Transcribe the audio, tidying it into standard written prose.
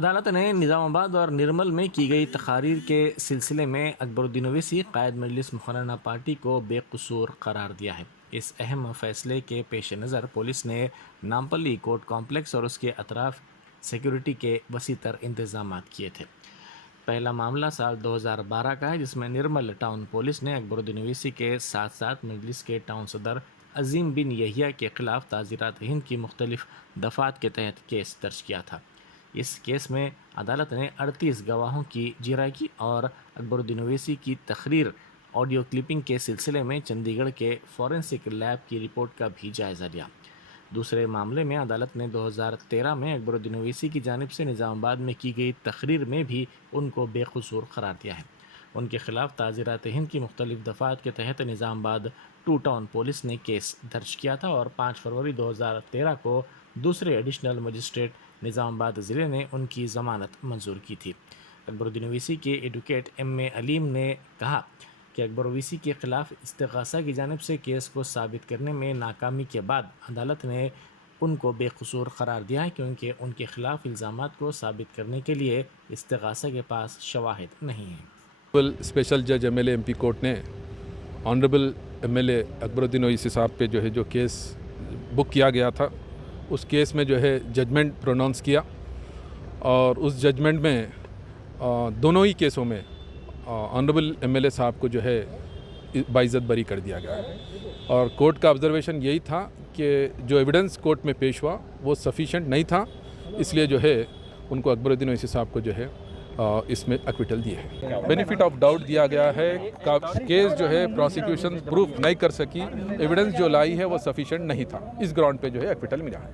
عدالت نے نظام آباد اور نرمل میں کی گئی تقاریر کے سلسلے میں اکبر الدین اویسی قائد مجلس مقننہ پارٹی کو بے قصور قرار دیا ہے۔ اس اہم فیصلے کے پیش نظر پولیس نے نامپلی کورٹ کمپلیکس اور اس کے اطراف سیکیورٹی کے وسیع تر انتظامات کیے تھے۔ پہلا معاملہ سال 2012 کا ہے، جس میں نرمل ٹاؤن پولیس نے اکبر الدین اویسی کے ساتھ ساتھ مجلس کے ٹاؤن صدر عظیم بن یحییٰ کے خلاف تعزیرات ہند کی مختلف دفعات کے تحت کیس درج کیا تھا۔ اس کیس میں عدالت نے 38 گواہوں کی جیرائی کی اور اکبر الدین اویسی کی تقریر آڈیو کلپنگ کے سلسلے میں چندی گڑھ کے فورنسک لیب کی رپورٹ کا بھی جائزہ لیا۔ دوسرے معاملے میں عدالت نے 2013 میں اکبر الدین اویسی کی جانب سے نظام آباد میں کی گئی تقریر میں بھی ان کو بے قصور قرار دیا ہے۔ ان کے خلاف تعزیرات ہند کی مختلف دفعات کے تحت نظام آباد 2 ٹاؤن پولیس نے کیس درج کیا تھا اور 5 فروری 2013 کو دوسرے ایڈیشنل مجسٹریٹ نظام آباد ضلع نے ان کی ضمانت منظور کی تھی۔ اکبر الدین اویسی کے ایڈوکیٹ ایم اے علیم نے کہا کہ اکبر اویسی کے خلاف استغاثہ کی جانب سے کیس کو ثابت کرنے میں ناکامی کے بعد عدالت نے ان کو بے قصور قرار دیا ہے، کیونکہ ان کے خلاف الزامات کو ثابت کرنے کے لیے استغاثہ کے پاس شواہد نہیں ہیں۔ اسپیشل جج M L A M P court نے honourable M L A Akbaruddin Owaisi صاحب پہ جو کیس بک کیا گیا تھا، اس کیس میں ججمنٹ پروناؤنس کیا، اور اس ججمنٹ میں دونوں ہی کیسوں میں آنریبل ایم ایل اے صاحب کو باعزت بری کر دیا گیا ہے۔ اور کورٹ کا آبزرویشن یہی تھا کہ جو ایویڈنس کورٹ میں پیش ہوا وہ سفیشینٹ نہیں تھا، اس لیے ان کو اکبر الدین اویسی صاحب کو اس میں ایکویٹل دیا ہے۔ بینیفٹ آف ڈاؤٹ دیا گیا ہے، کیس پروسیکیوشن پروف نہیں کر سکی، ایویڈنس جو لائی ہے وہ سفیشینٹ نہیں تھا، اس گراؤنڈ پہ ایکویٹل ملا ہے۔